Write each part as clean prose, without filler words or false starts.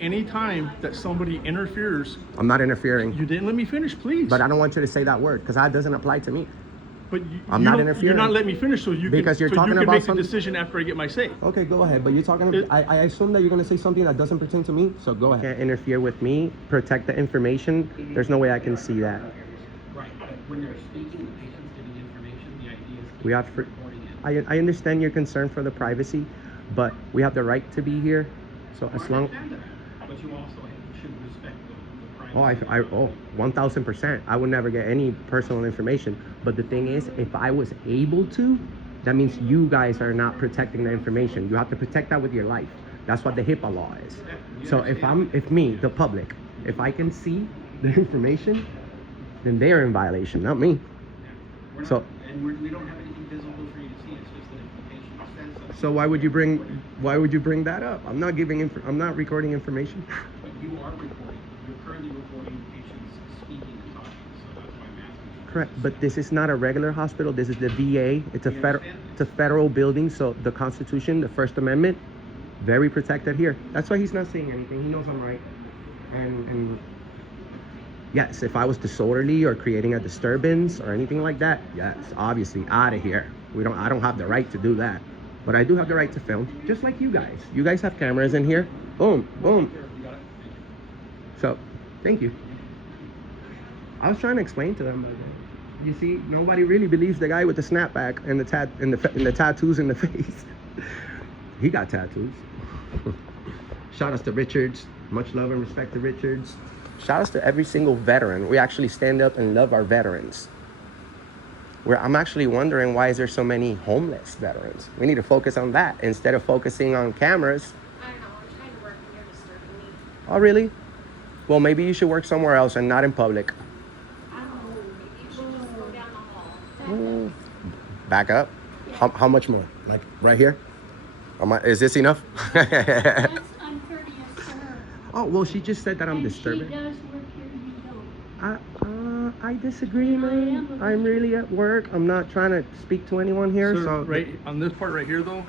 Anytime that somebody interferes, I'm not interfering. you didn't let me finish, please. But I don't want you to say that word because that doesn't apply to me. But I'm not interfering. You're not letting me finish, so you because can, you're so talking you can about make some the decision after I get my say. Okay, go ahead. But you're talking. I assume that you're going to say something that doesn't pertain to me. So go ahead. Can't interfere with me. Protect the information. There's no way I can see that. Right, but when they're speaking, the patient's giving information. The idea is We have. recording it. I understand your concern for the privacy, but we have the right to be here. So as long. But you also should respect the privacy. 1000%. I would never get any personal information. But the thing is, if I was able to, that means you guys are not protecting the information. You have to protect that with your life. That's what the HIPAA law is. So if me, the public, if I can see the information, then they're in violation, not me. We don't have anything visible for you to see. It's just that if the patient says something. So why would you bring that up? I'm not recording information. But you are recording. You're currently recording patients speaking and talking. So that's why I'm asking you. Correct, but this is not a regular hospital. This is the VA. It's a federal building, so the Constitution, the First Amendment, very protected here. That's why he's not saying anything. He knows I'm right. And yes, if I was disorderly or creating a disturbance or anything like that, yes, obviously out of here. I don't have the right to do that. But I do have the right to film, just like you guys. You guys have cameras in here. Boom, boom. So, thank you. I was trying to explain to them, but you see, nobody really believes the guy with the snapback and the tattoos in the face. He got tattoos. Shout outs to Richards. Much love and respect to Richards. Shout outs to every single veteran. We actually stand up and love our veterans. I'm actually wondering, why is there so many homeless veterans? We need to focus on that instead of focusing on cameras. I don't know, I'm trying to work and you're disturbing me. Oh, really? Well, maybe you should work somewhere else and not in public. I don't know, maybe you should just go down the hall. Back up? Yeah. How much more? Like right here? Is this enough? That's uncourteous to her. Oh, well, she just said that I'm And disturbing. she does work here, you don't. I disagree, man. I'm really at work. I'm not trying to speak to anyone here. Sir, So right on this part right here, though,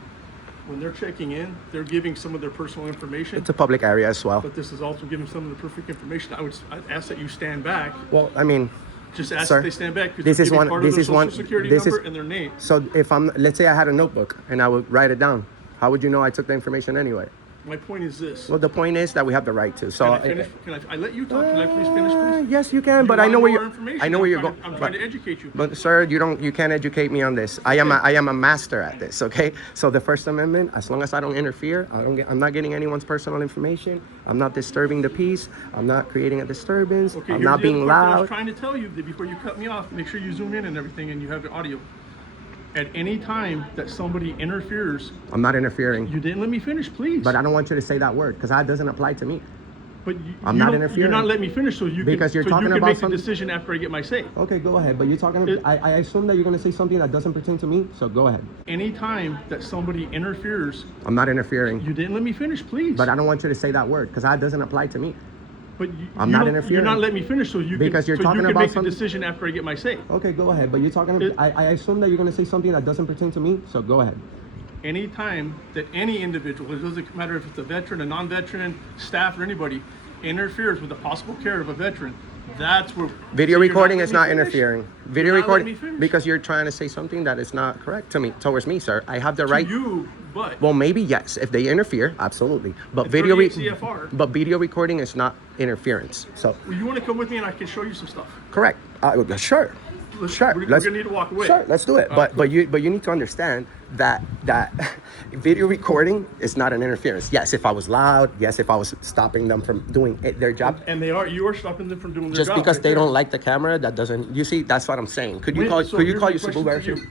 when they're checking in, they're giving some of their personal information. it's a public area as well. But this is also giving some of the perfect information. I'd ask that you stand back. Well, I mean, Just ask sir, that they stand back because this they're is giving one- part this of their is social one- security this is- number and their name. so let's say I had a notebook and I would write it down. How would you know I took the information anyway? My point is this. Well, the point is that we have the right to. So Can I finish? Can I let you talk? Can I please finish, please? Yes, you can, You but I want know where more you're. information? I know where you're I'm going. trying to educate you. But sir, you can't educate me on this. I am a master at this. Okay. So the First Amendment, as long as I don't interfere, I'm not getting anyone's personal information. I'm not disturbing the peace. I'm not creating a disturbance. Okay, I'm here's not the being other part that I loud. was trying to tell you that before you cut me off, make sure you zoom in and everything and you have the audio. At any time that somebody interferes, I'm not interfering. you didn't let me finish, please. But I don't want you to say that word because that doesn't apply to me. But I'm you not don't- interfering. You're not letting me finish, so you Because can, you're so talking you can about make some- the decision after I get my say. Okay, go ahead. But you're talking. I assume that you're going to say something that doesn't pertain to me. So go ahead. Any time that somebody interferes, I'm not interfering. you didn't let me finish, please. But I don't want you to say that word because that doesn't apply to me. But I'm not You're interfering. not letting me finish, so you Because can, you're so talking you can about make some- the decision after I get my say. Okay, go ahead. But you're talking. I assume that you're going to say something that doesn't pertain to me. So go ahead. Any time that any individual, it doesn't matter if it's a veteran, a non-veteran, staff, or anybody, interferes with the possible care of a veteran, that's where Video so you're recording letting is me not finish? interfering. Video You're not letting recording me finish. because you're trying to say something that is not correct to me, towards me, sir. I have the To right. you, but Well, maybe yes, if they interfere, absolutely. But At video 38 CFR. but video recording is not interference. So well, you want to come with me and I can show you some stuff. correct. Sure. Sure. We're gonna need to walk away. Sure, let's do it. But you need to understand that video recording is not an interference. Yes, if I was loud. Yes, if I was stopping them from doing their job. And you are stopping them from doing their Just job. because right they there. don't like the camera, that doesn't. You see, that's what I'm saying. Could you call So your here's my question supervisor? for you.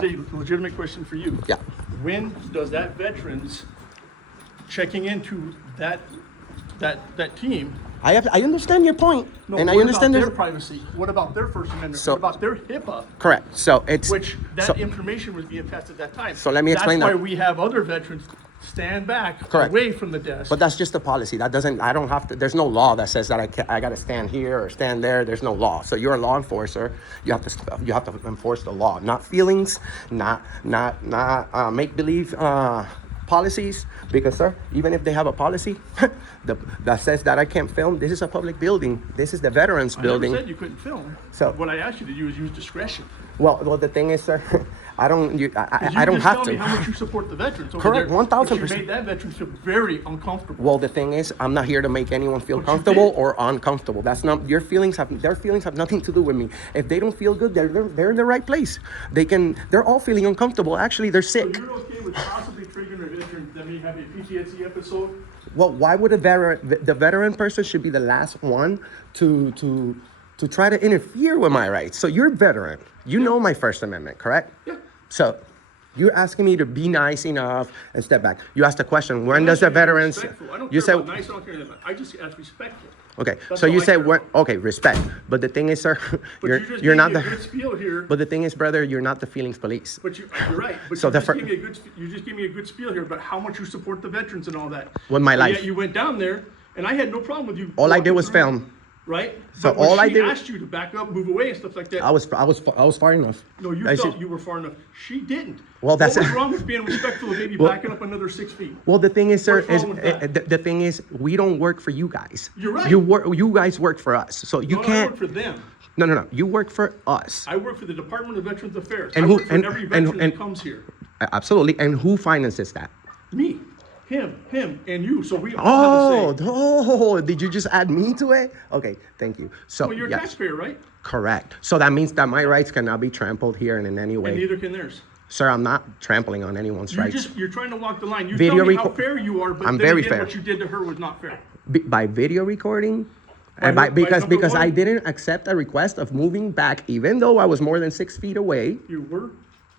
Here's a legitimate question for you. Yeah. When does that veterans checking into that team? I understand your point, No, and I what understand about there's their privacy? What about their First Amendment? So- What about their HIPAA? correct. So it's Which that so- information was being passed at that time. So let me explain That's that. why we have other veterans stand back Correct. away from the desk. But that's just a policy. That doesn't. I don't have to. There's no law that says that I got to stand here or stand there. There's no law. So you're a law enforcer. You have to enforce the law, not feelings, not make believe policies, because sir, even if they have a policy that says that I can't film, this is a public building. This is the veterans I building. never said you couldn't film. So- What I asked you to do is use discretion. Well, the thing is, sir, I don't You don't just have tell to. me how much you support the veterans over Correct, there, 1000%. but you made that veteran feel very uncomfortable. Well, the thing is, I'm not here to make anyone feel But you comfortable did. or uncomfortable. That's not their feelings have nothing to do with me. If they don't feel good, they're in the right place. They're all feeling uncomfortable. Actually, they're So sick. you're okay with possibly triggering a veteran that may have a PTSD episode? Well, why would the veteran person should be the last one to try to interfere with my rights? So you're a veteran. You know my First Amendment, correct? Yeah. So you're asking me to be nice enough and step back. You asked the question, when I'm does the asking you to be veterans? respectful. I don't You care said about nice, I don't care about I just ask respectful. okay. That's So all you I say care when? about. Okay, respect. But the thing is, sir, But you're you just you're gave not me a the. good spiel here. But the thing is, brother, you're not the feelings police. But you're right. But So you, the just fir- gave me a good, you just gave me a good spiel here about how much you support the veterans and all that. With my But life. Yet you went down there, and I had no problem with you. All I walking did was through, film. Right. So But when all I she did- asked you to back up, move away, and stuff like that. I was far enough. No, you I felt said- you were far enough. She didn't. Well, that's what was it. wrong with being respectful of maybe Well- backing up another 6 feet? Well, the thing is, sir, What's is wrong with that? the thing is, we don't work for you guys. You're right. You guys work for us, so you No, I can't. work for them. No. You work for us. I work for the Department of Veterans Affairs. And I who- work for and- every and- veteran and- that comes here. Absolutely. And who finances that? Me, him, and you. So we all have a say. Oh, did you just add me to it? Okay, thank you. So Well, you're a yes, taxpayer, right? correct. So that means that my rights cannot be trampled here in any And way. neither can theirs. Sir, I'm not trampling on anyone's rights. You're trying to walk the line. You Video tell me how reco- fair you are, but I'm then very again, fair. what you did to her was not fair. By video recording, By and by, number because I one. didn't accept a request of moving back, even though I was more than 6 feet away. You were.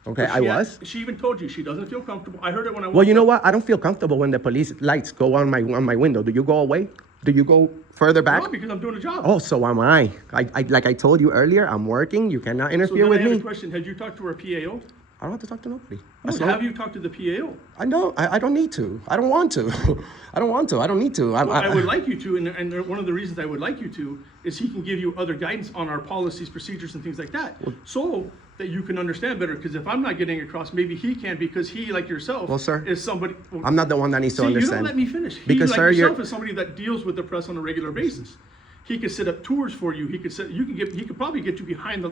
Okay, But I was. She even told you she doesn't feel comfortable. I heard it when I. Well, you know walked what? I don't feel comfortable when the police lights go on my window. Do you go away? Do you go further up. back? No, because I'm doing a job. Oh, so am I. Like I told you earlier, I'm working. You cannot so interfere then I with have a me. question. Had you talked to our PAO? I don't have to talk to nobody. No, As long- have you talked to the PAO? I know. I don't need to. I don't want to. I don't want to. I don't need to. Well, I would like you to, and one of the reasons I would like you to is he can give you other guidance on our policies, procedures, and things like that, so that you can understand better. Because if I'm not getting across, maybe he can, because he, like yourself, Well, sir, is somebody. I'm not the one that needs to See, you understand. don't let me finish. He, Because, like sir, yourself, you're- is somebody that deals with the press on a regular basis. He could set up tours for you. He could set. You can get. He could probably get you behind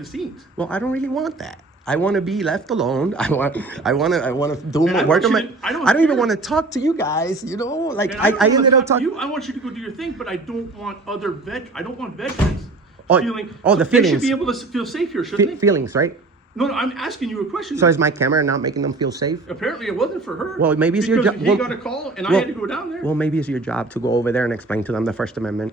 the scenes. Well, I don't really want that. I want to be left alone. I want to do And my I work. want On you my, to- I don't even care. want to talk to you guys. You know, like And I don't wanna ended up talk to talking. you. I want you to go do your thing, but I don't want other I don't want veterans Oh, feeling. oh, the They feelings. should be able to feel safe here, shouldn't they? Feelings, right? No, I'm asking you a question. So is my camera not making them feel safe? Apparently, it wasn't for her. Well, maybe it's your because job. He got a call, and I had to go down there. Well, maybe it's your job to go over there and explain to them the First Amendment.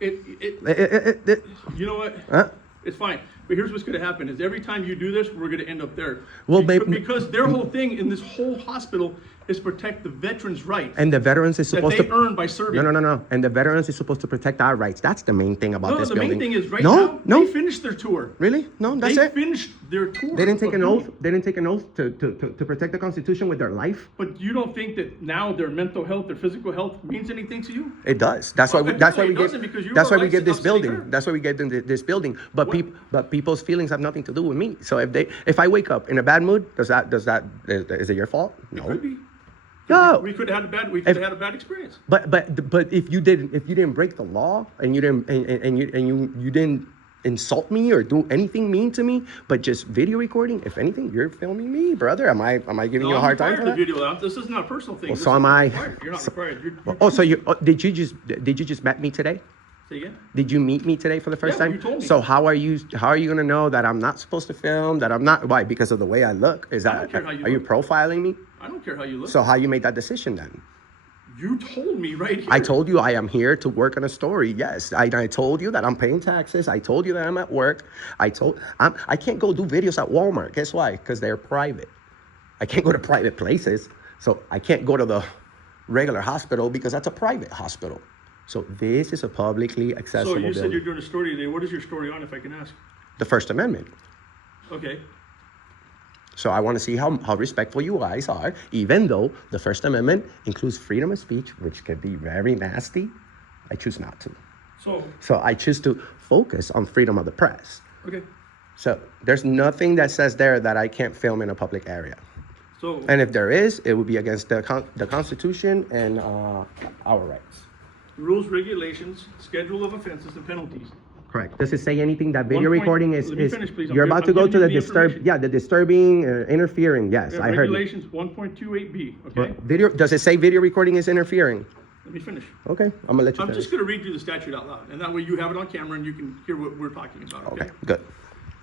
You know what? Huh? It's fine. But here's what's going to happen: is every time you do this, we're going to end up there. Well, because their whole thing in this whole hospital is protect the veterans' rights And the veterans is that supposed they to. earn by serving. No. And the veterans is supposed to protect our rights. That's the main thing about No, this the building. main thing is right no, now. no, They finished their tour. really, no. That's They it. finished their tour. They didn't take of an doing oath. it. They didn't take an oath to protect the Constitution with their life. But you don't think that now their mental health, their physical health means anything to you? It does. That's why. Well, That's why it we doesn't get. because you're That's why we right get this sitting building. there. That's why we get this building. But What- people's feelings have nothing to do with me. So if I wake up in a bad mood, is it your fault? It No. could be. No. We could have had a bad experience. But if you didn't break the law and you didn't insult me or do anything mean to me, but just video recording, if anything, you're filming me, brother. Am I giving you a I'm hard time required for to that? video that. This is not a personal thing. Well, This so is am not I. required. You're not required. You're Oh, so did you just met me today? Say again? Did you meet me today for the first Yeah, time? you told me. So how are you gonna know that I'm not supposed to film? That I'm not? Why? Because of the way I look? Is I that don't care how you are you look. profiling me? I don't care how you look. So how you made that decision then? You told me right here. I told you I am here to work on a story. Yes, I told you that I'm paying taxes. I told you that I'm at work. I can't go do videos at Walmart. Guess why? Because they're private. I can't go to private places. So I can't go to the regular hospital because that's a private hospital. So this is a publicly accessible So you said building. you're doing a story today. What is your story on, if I can ask? The First Amendment. Okay. So I want to see how respectful you guys are, even though the First Amendment includes freedom of speech, which can be very nasty. I choose not to. So I choose to focus on freedom of the press. Okay. So there's nothing that says there that I can't film in a public area. So, And if there is, it would be against the Constitution and our rights. rules, regulations, schedule of offenses and penalties. Correct. Does it say anything that video 1 point recording is? let me finish, please. You're about to I'm go to giving the you the information. the disturbing, interfering. Yes, Yeah, I heard you. regulations 1.28B, okay? But video, does it say video recording is interfering? Let me finish. Okay, I'm gonna let you I'm finish. just gonna read you the statute out loud, and that way you have it on camera and you can hear what we're talking about, Okay, good.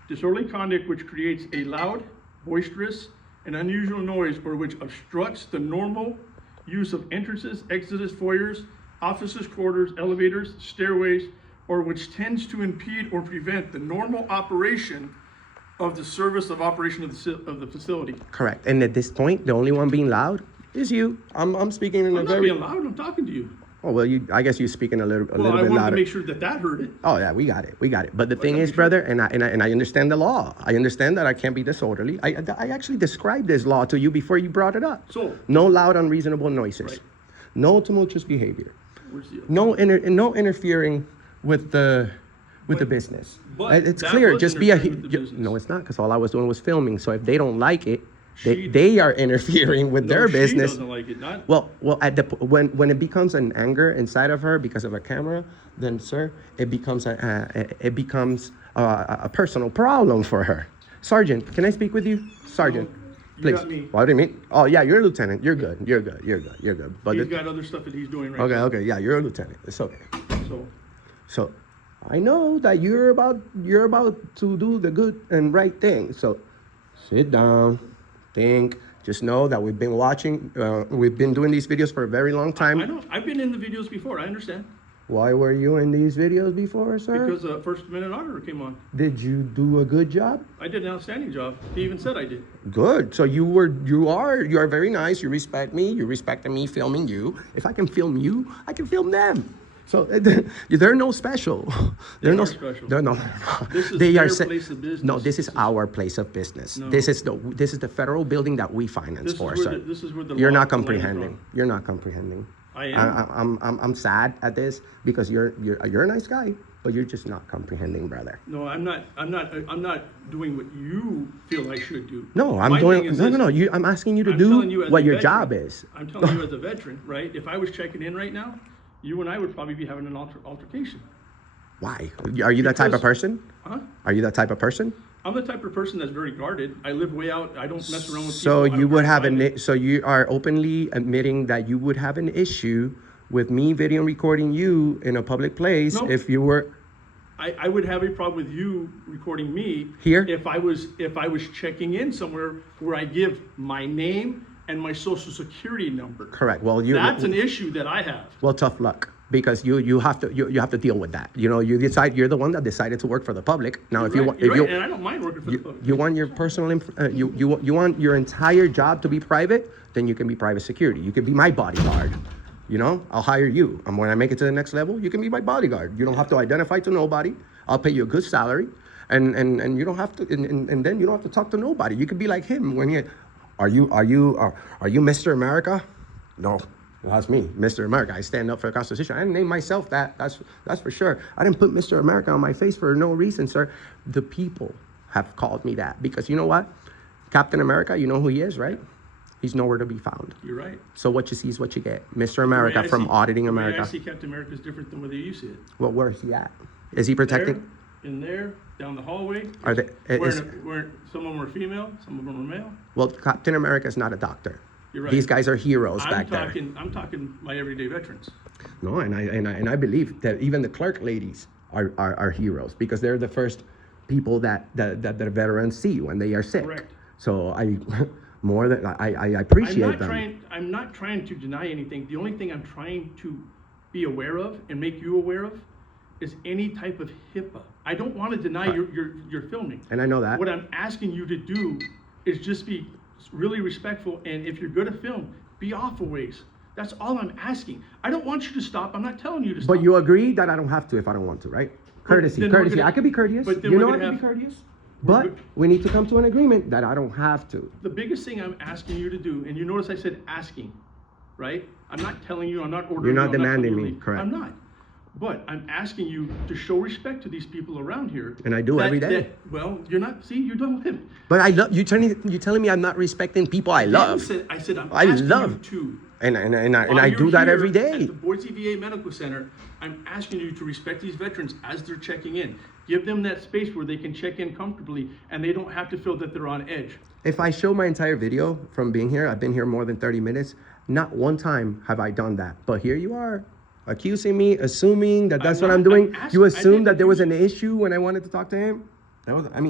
Disorderly conduct which creates a loud, boisterous, and unusual noise or which obstructs the normal use of entrances, exits, foyers, offices, quarters, elevators, stairways, or which tends to impede or prevent the normal operation of the service of operation of the facility. Correct. And at this point, the only one being loud is you. I'm speaking in a I'm not very. being loud, I'm talking to you. Oh well, I guess you're speaking a little Well, I bit wanted to louder. make sure that heard it. Oh yeah, we got it. But the thing gotta is, make sure. brother, and I understand the law. I understand that I can't be disorderly. I actually described this law to you before you brought it up. So- no loud, unreasonable noises. Right. No tumultuous behavior. Where's the- No interfering with the business. But It's that clear. was Just be a. interfering with the business. No, it's not, because all I was doing was filming. So if they don't like it, She- they are interfering with their No, business. She doesn't like it, not. Well, when it becomes an anger inside of her because of a camera, then sir, it becomes a personal problem for her. Sergeant, can I speak with you, Sergeant? You Please. got me. What do you mean? Oh yeah, you're a lieutenant. You're good. You're good. But He's got other stuff that he's doing right now. okay, yeah, you're a lieutenant. It's okay. So, So, I know that you're about to do the good and right thing. So, sit down, think. Just know that we've been watching. We've been doing these videos for a very long time. I know, I've been in the videos before, I understand. Why were you in these videos before, sir? Because the First Amendment auditor came on. Did you do a good job? I did an outstanding job. He even said I did. Good. So you are very nice. You respect me. You respected me filming you. If I can film you, I can film them. So they're no special. They're no are special. They're no. This is they their are place of business. No, this is our place of business. No. This is the federal building that we finance This is for, where sir. this is where the You're law- not the line is comprehending. drawn. You're not comprehending. I am. I'm sad at this because you're a nice guy, but you're just not comprehending, brother. No, I'm not doing what you feel I should do. No, I'm My doing thing is no. this. I'm asking you to I'm do telling you as what a your veteran. job is. I'm telling you as a veteran, right? If I was checking in right now, you and I would probably be having an altercation. Why? Are you that type of Because- person? Huh? Are you that type of person? I'm the type of person that's very guarded. I live way out. I don't mess around with So people. you I'm would very have private. so you are openly admitting that you would have an issue with me video recording you in a public place No. if you were. I would have a problem with you recording me Here? if I was checking in somewhere where I give my name and my social security number. Correct. Well, That's an issue that I have. Well, tough luck, because you have to deal with that. You know, you're the one that decided to work for the public. Now, if you Right, want, you're if you right, and I don't mind working for the public. you want your personal you want your entire job to be private, then you can be private security. You can be my bodyguard. You know, I'll hire you. And when I make it to the next level, you can be my bodyguard. You don't have to identify to nobody. I'll pay you a good salary, and you don't have to and then you don't have to talk to nobody. You can be like him when you are you Mr. America? No. That's me, Mr. America. I stand up for the Constitution. I didn't name myself that. That's for sure. I didn't put Mr. America on my face for no reason, sir. The people have called me that because you know what? Captain America, you know who he is, right? He's nowhere to be found. You're right. So what you see is what you get. Mr. America from Auditing The way I America. see Captain America is different than whether you see it. Well, where is he at? Is he protected? There, in there, down the hallway. Are they? Where some of them are female, some of them are male. Well, Captain America is not a doctor. You're right. These guys are heroes back there. I'm talking my everyday veterans. No, and I believe that even the clerk ladies are heroes because they're the first people that the veterans see when they are sick. Correct. So I appreciate them. I'm not trying to deny anything. The only thing I'm trying to be aware of and make you aware of is any type of HIPAA. I don't want to deny your filming. And I know that. What I'm asking you to do is just be really respectful, and if you're going to film, be off a ways. That's all I'm asking. I don't want you to stop. I'm not telling you to stop. But you agree that I don't have to if I don't want to, right? Courtesy, then we're courtesy. gonna- I could be courteous. but then You we're know I gonna can be have- courteous. But we need to come to an agreement that I don't have to. The biggest thing I'm asking you to do, and you notice I said asking, right? I'm not telling you, I'm not ordering You're you, not I'm demanding telling me, you to leave. correct. I'm not. But I'm asking you to show respect to these people around here. And I do every day. Well, you're not, see, you don't live. But I love you. You telling me I'm not respecting people I love. I said I'm I asking love. you to. And While I you're do that here every At day. the Boise VA Medical Center, I'm asking you to respect these veterans as they're checking in. Give them that space where they can check in comfortably and they don't have to feel that they're on edge. If I show my entire video from being here, I've been here more than 30 minutes. Not one time have I done that. But here you are, accusing me, assuming that that's what I'm doing. You assumed that there was an issue when I wanted to talk to him.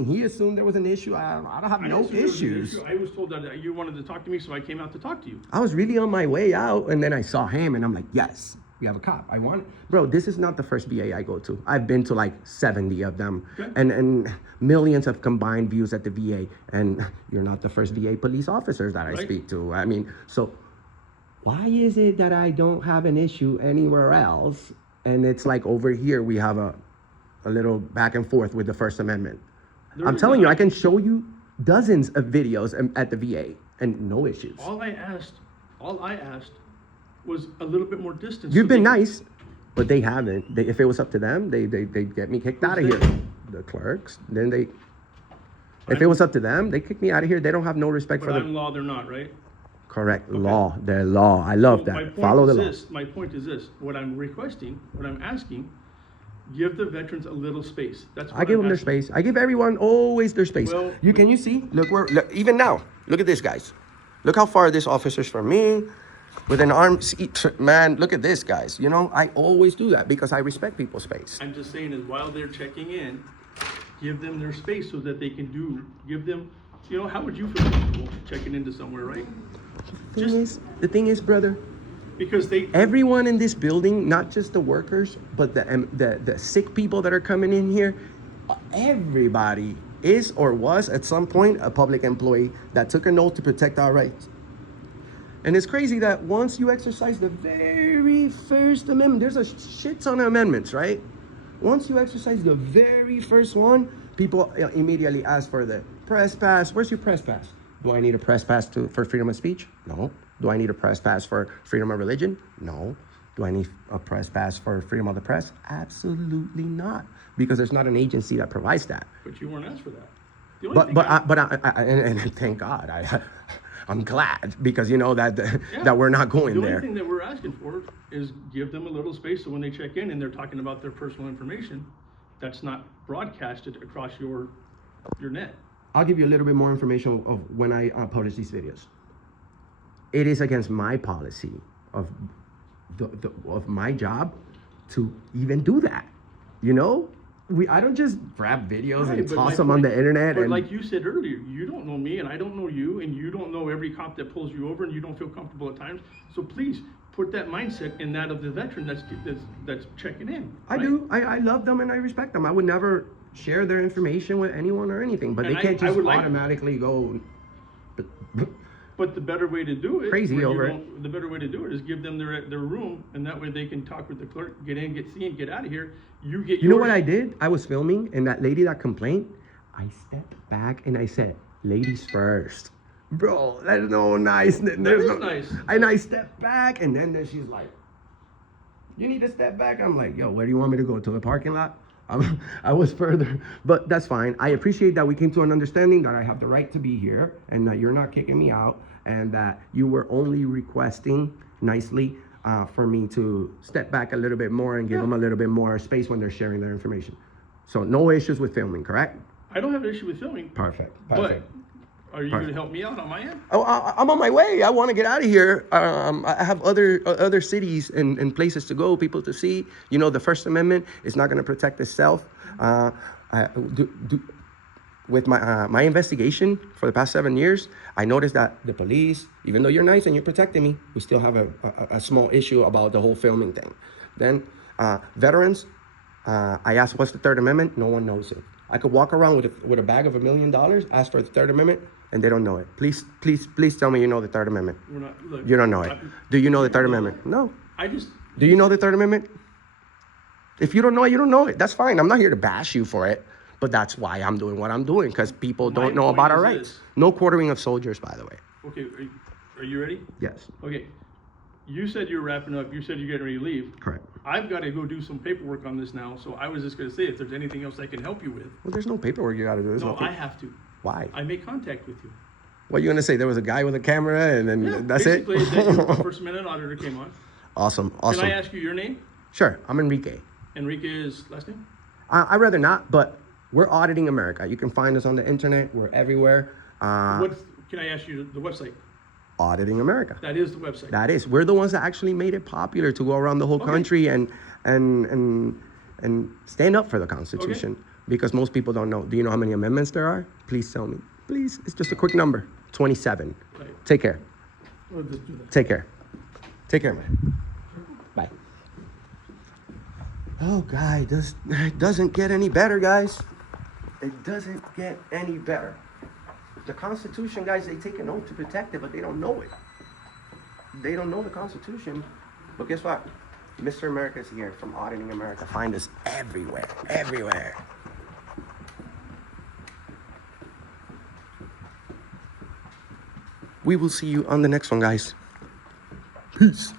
He assumed there was an issue. I don't have no issues. I was told that you wanted to talk to me, so I came out to talk to you. I was really on my way out, and then I saw him, and I'm like, yes, we have a cop. Bro, this is not the first VA I go to. I've been to like 70 of them, Okay. and millions of combined views at the VA, and you're not the first VA police officers that I Right. speak to. So why is it that I don't have an issue anywhere else, and it's like over here we have a little back and forth with the First Amendment? I'm telling you, I can show you dozens of videos at the VA and no issues. All I asked was a little bit more distance. You've so been they- nice, but they haven't. If it was up to them, they get me kicked out of Who's here. The clerks. If it was up to them, they kick me out of here. They don't have no respect But for the I'm law, they're not, right? correct law. Their law. I love So my that. point Follow the is law. this, my point is this, what I'm requesting, what I'm asking, give the veterans a little space. That's what I give I'm them their asking. space. I give everyone always their space. Well, Can you see? Look, even now. Look at this, guys. Look how far this officer's from me. With an arm, man. Look at this, guys. I always do that because I respect people's space. I'm just saying is while they're checking in, give them their space so that they can give them, how would you feel comfortable checking into somewhere, right? The thing is, brother, Because everyone in this building, not just the workers, but the sick people that are coming in here, everybody is or was at some point a public employee that took an oath to protect our rights. And it's crazy that once you exercise the very first amendment, there's a shit ton of amendments, right? Once you exercise the very first one, people immediately ask for the press pass. Where's your press pass? Do I need a press pass for freedom of speech? No. Do I need a press pass for freedom of religion? No. Do I need a press pass for freedom of the press? Absolutely not, because there's not an agency that provides that. But you weren't asked for that. The only And thank God, I'm glad, because that we're not going The there. only thing that we're asking for is give them a little space so when they check in and they're talking about their personal information, that's not broadcasted across your net. I'll give you a little bit more information of when I publish these videos. It is against my policy of my job to even do that. I don't just grab videos Right, and but toss my them on the point- internet. But And like you said earlier, you don't know me and I don't know you and you don't know every cop that pulls you over and you don't feel comfortable at times. So please put that mindset in that of the veteran that's checking in. I right? do. I love them and I respect them. I would never share their information with anyone or anything, but And they can't I just would like- automatically go. But the better way to do it, Crazy where you over don't- the better way to do it is give them their room, and that way they can talk with the clerk, get in, get seen, get out of here. You get. You know yours. what I did? I was filming, and that lady that complained, I stepped back and I said, "Ladies first." Bro, that's no nice. That is nice. And I stepped back, and then she's like, "You need to step back." I'm like, "Yo, where do you want me to go? To the parking lot?" I was further, but that's fine. I appreciate that we came to an understanding that I have the right to be here, and that you're not kicking me out, and that you were only requesting nicely for me to step back a little bit more and give them a little bit more space when they're sharing their information. So no issues with filming, correct? I don't have an issue with filming. Perfect. But are you going to help me out on my end? Oh, I'm on my way. I want to get out of here. I have other cities and places to go, people to see. The First Amendment is not going to protect itself. With my investigation for the past 7 years, I noticed that the police, even though you're nice and you're protecting me, we still have a small issue about the whole filming thing. Then veterans, I asked, what's the Third Amendment? No one knows it. I could walk around with a bag of $1 million, ask for the Third Amendment, and they don't know it. Please tell me you know the Third Amendment. We're not. Look, You don't know it. Do you know the Third Amendment? No. Do you know the Third Amendment? If you don't know it, you don't know it. That's fine. I'm not here to bash you for it, but that's why I'm doing what I'm doing, because people don't know point about our is rights. this. No quartering of soldiers, by the way. Okay, are you ready? Yes. Okay. You said you're wrapping up. You said you're getting ready to leave. Correct. I've got to go do some paperwork on this now. So I was just going to say, if there's anything else I can help you with. Well, there's no paperwork you gotta do. There's No, no I have to. Why? I make contact with you. What you gonna say? There was a guy with a camera and then Yeah, that's it? basically, that your first minute auditor came on. Awesome, Can awesome. I ask you your name? Sure, I'm Enrique. Enrique's last name? I'd rather not, but we're auditing America. You can find us on the internet. We're everywhere. Can I ask you the website? Auditing America. That is the website. That is. We're the ones that actually made it popular to go around the whole Okay. country and stand up for the Constitution. Okay. Because most people don't know. Do you know how many amendments there are? Please tell me. Please. It's just a quick number. 27. Right. Take care. We'll just do that. Take care. Take care, man. Bye. Oh, God, it doesn't get any better, guys. It doesn't get any better. The Constitution, guys, they take an oath to protect it, but they don't know it. They don't know the Constitution. But guess what? Mr. America's here from Auditing America. Find us everywhere, everywhere. We will see you on the next one, guys. Peace.